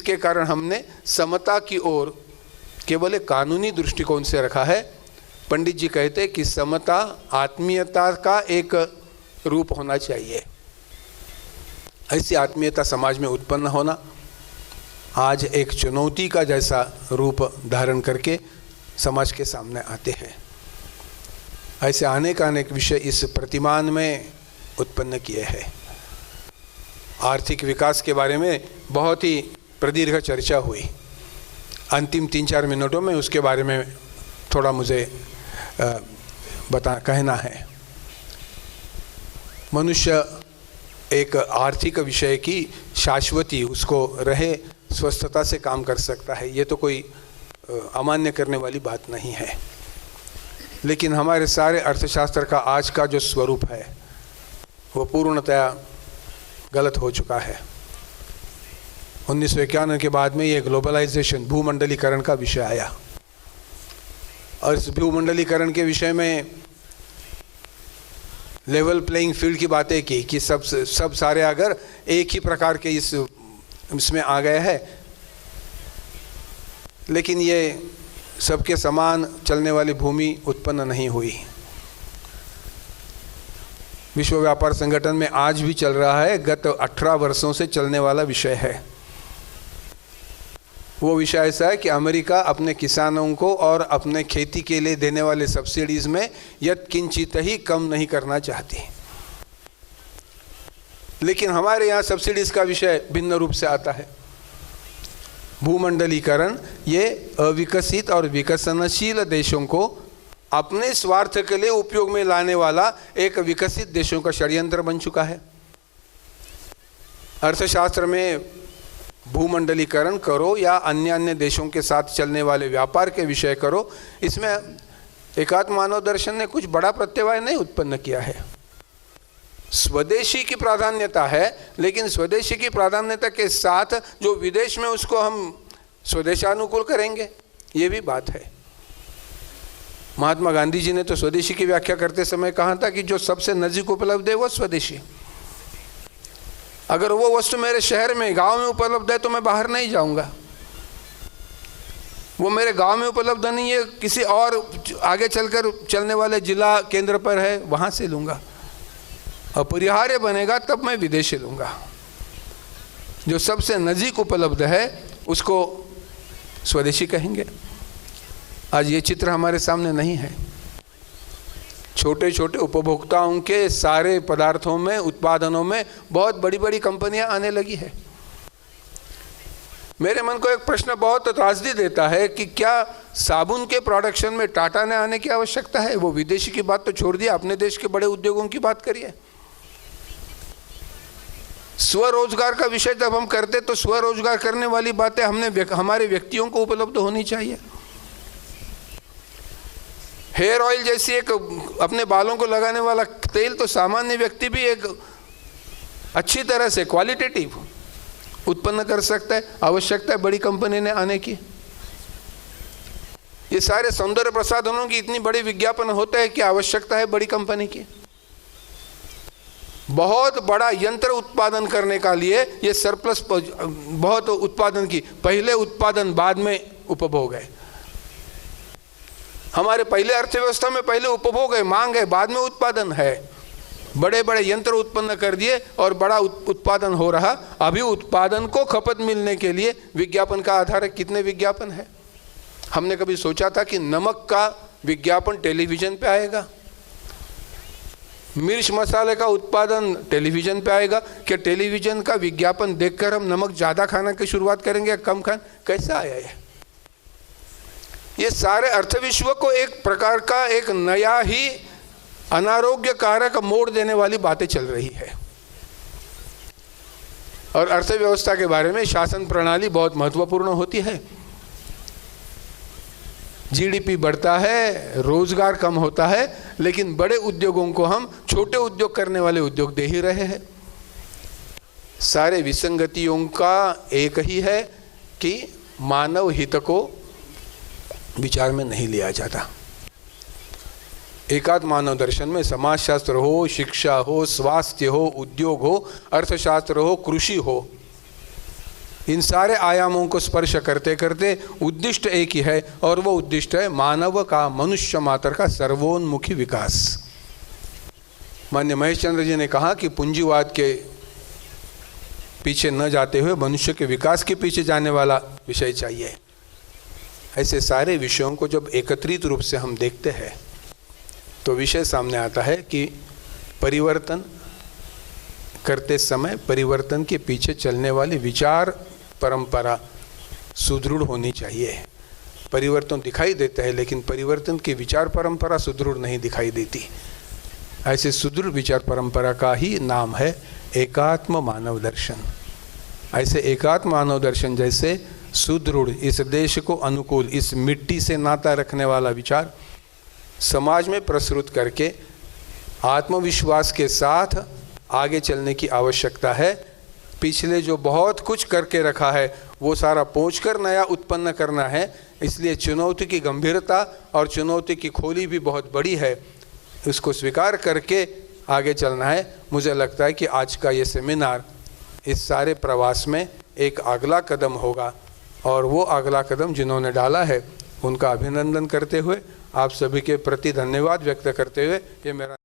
के कारण हमने समता की ओर केवल एक कानूनी दृष्टिकोण से रखा है। पंडित जी कहते कि समता आत्मीयता का एक रूप होना चाहिए। ऐसी आत्मीयता समाज में उत्पन्न होना आज एक चुनौती का जैसा रूप धारण करके समाज के सामने आते हैं। ऐसे अनेक विषय इस प्रतिमान में उत्पन्न किए हैं। आर्थिक विकास के बारे में बहुत ही प्रदीर्घ चर्चा हुई। अंतिम 3-4 मिनटों में उसके बारे में थोड़ा मुझे कहना है। मनुष्य एक आर्थिक विषय की शाश्वती उसको रहे स्वस्थता से काम कर सकता है, ये तो कोई अमान्य करने वाली बात नहीं है। लेकिन हमारे सारे अर्थशास्त्र का आज का जो स्वरूप है वो पूर्णतया गलत हो चुका है। 1991 के बाद में ये ग्लोबलाइजेशन भूमंडलीकरण का विषय आया और इस भूमंडलीकरण के विषय में लेवल प्लेइंग फील्ड की बातें की कि सब सारे अगर एक ही प्रकार के इसमें आ गए हैं, लेकिन ये सबके समान चलने वाली भूमि उत्पन्न नहीं हुई। विश्व व्यापार संगठन में आज भी चल रहा है, गत 18 वर्षों से चलने वाला विषय है। वो विषय ऐसा है कि अमेरिका अपने किसानों को और अपने खेती के लिए देने वाले सब्सिडीज में यत्किंचित ही कम नहीं करना चाहती। लेकिन हमारे यहाँ सब्सिडीज का विषय भिन्न रूप से आता है। भूमंडलीकरण ये अविकसित और विकसनशील देशों को अपने स्वार्थ के लिए उपयोग में लाने वाला एक विकसित देशों का षड्यंत्र बन चुका है। अर्थशास्त्र में भूमंडलीकरण करो या अन्य देशों के साथ चलने वाले व्यापार के विषय करो, इसमें एकात्म मानव दर्शन ने कुछ बड़ा प्रत्यय नहीं उत्पन्न किया है। स्वदेशी की प्राधान्यता है, लेकिन स्वदेशी की प्राधान्यता के साथ जो विदेश में उसको हम स्वदेशानुकूल करेंगे, ये भी बात है। महात्मा गांधी जी ने तो स्वदेशी की व्याख्या करते समय कहा था कि जो सबसे नजीक उपलब्ध है वो स्वदेशी। अगर वो वस्तु मेरे शहर में गांव में उपलब्ध है तो मैं बाहर नहीं जाऊंगा। वो मेरे गांव में उपलब्ध नहीं है, किसी और आगे चलकर चलने वाले जिला केंद्र पर है, वहां से लूंगा। अपरिहार्य बनेगा तब मैं विदेशी लूंगा। जो सबसे नजीक उपलब्ध है उसको स्वदेशी कहेंगे। आज ये चित्र हमारे सामने नहीं है। छोटे छोटे उपभोक्ताओं के सारे पदार्थों में, उत्पादनों में बहुत बड़ी बड़ी कंपनियां आने लगी है। मेरे मन को एक प्रश्न बहुत त्रासदी देता है कि क्या साबुन के प्रोडक्शन में टाटा ने आने की आवश्यकता है? वो विदेशी की बात तो छोड़ दिया, अपने देश के बड़े उद्योगों की बात करिए। स्वरोजगार का विषय जब हम करते तो स्वरोजगार करने वाली बातें हमारे व्यक्तियों को उपलब्ध होनी चाहिए। हेयर ऑयल जैसी एक अपने बालों को लगाने वाला तेल तो सामान्य व्यक्ति भी एक अच्छी तरह से क्वालिटेटिव उत्पन्न कर सकता है। आवश्यकता है बड़ी कंपनी ने आने की। ये सारे सौंदर्य प्रसाधनों की इतनी बड़ी विज्ञापन होता है कि आवश्यकता है बड़ी कंपनी की। बहुत बड़ा यंत्र उत्पादन करने का लिए ये सरप्लस बहुत उत्पादन की, पहले उत्पादन बाद में उपभोग है। हमारे पहले अर्थव्यवस्था में पहले उपभोग है, मांग है, बाद में उत्पादन है। बड़े बड़े यंत्र उत्पन्न कर दिए और बड़ा उत्पादन हो रहा। अभी उत्पादन को खपत मिलने के लिए विज्ञापन का आधार है। कितने विज्ञापन है? हमने कभी सोचा था कि नमक का विज्ञापन टेलीविजन पे आएगा? मिर्च मसाले का उत्पादन टेलीविजन पे आएगा? क्या टेलीविजन का विज्ञापन देखकर हम नमक ज्यादा खाना की शुरुआत करेंगे या कम खाना? कैसा आया ये सारे अर्थविश्व को एक प्रकार का एक नया ही अनारोग्य कारक मोड़ देने वाली बातें चल रही है। और अर्थव्यवस्था के बारे में शासन प्रणाली बहुत महत्वपूर्ण होती है। जीडीपी बढ़ता है, रोजगार कम होता है, लेकिन बड़े उद्योगों को हम छोटे उद्योग करने वाले उद्योग दे ही रहे हैं। सारे विसंगतियों का एक ही है कि मानव हित को विचार में नहीं लिया जाता। एकात्म मानव दर्शन में समाजशास्त्र हो, शिक्षा हो, स्वास्थ्य हो, उद्योग हो, अर्थशास्त्र हो, कृषि हो, इन सारे आयामों को स्पर्श करते करते उद्दिष्ट एक ही है, और वो उद्दिष्ट है मानव का, मनुष्य मात्र का सर्वोन्मुखी विकास। मान्य महेश चंद्र जी ने कहा कि पूंजीवाद के पीछे न जाते हुए मनुष्य के विकास के पीछे जाने वाला विषय चाहिए। ऐसे सारे विषयों को जब एकत्रित रूप से हम देखते हैं तो विषय सामने आता है कि परिवर्तन करते समय परिवर्तन के पीछे चलने वाली विचार परंपरा सुदृढ़ होनी चाहिए। परिवर्तन दिखाई देता है लेकिन परिवर्तन की विचार परंपरा सुदृढ़ नहीं दिखाई देती। ऐसे सुदृढ़ विचार परंपरा का ही नाम है एकात्म मानव दर्शन। ऐसे एकात्म मानव दर्शन जैसे सुदृढ़, इस देश को अनुकूल, इस मिट्टी से नाता रखने वाला विचार समाज में प्रसृत करके आत्मविश्वास के साथ आगे चलने की आवश्यकता है। पिछले जो बहुत कुछ करके रखा है वो सारा पोंछकर नया उत्पन्न करना है। इसलिए चुनौती की गंभीरता और चुनौती की खोली भी बहुत बड़ी है, उसको स्वीकार करके आगे चलना है। मुझे लगता है कि आज का ये सेमिनार इस सारे प्रवास में एक अगला कदम होगा, और वो अगला कदम जिन्होंने डाला है उनका अभिनंदन करते हुए, आप सभी के प्रति धन्यवाद व्यक्त करते हुए ये मेरा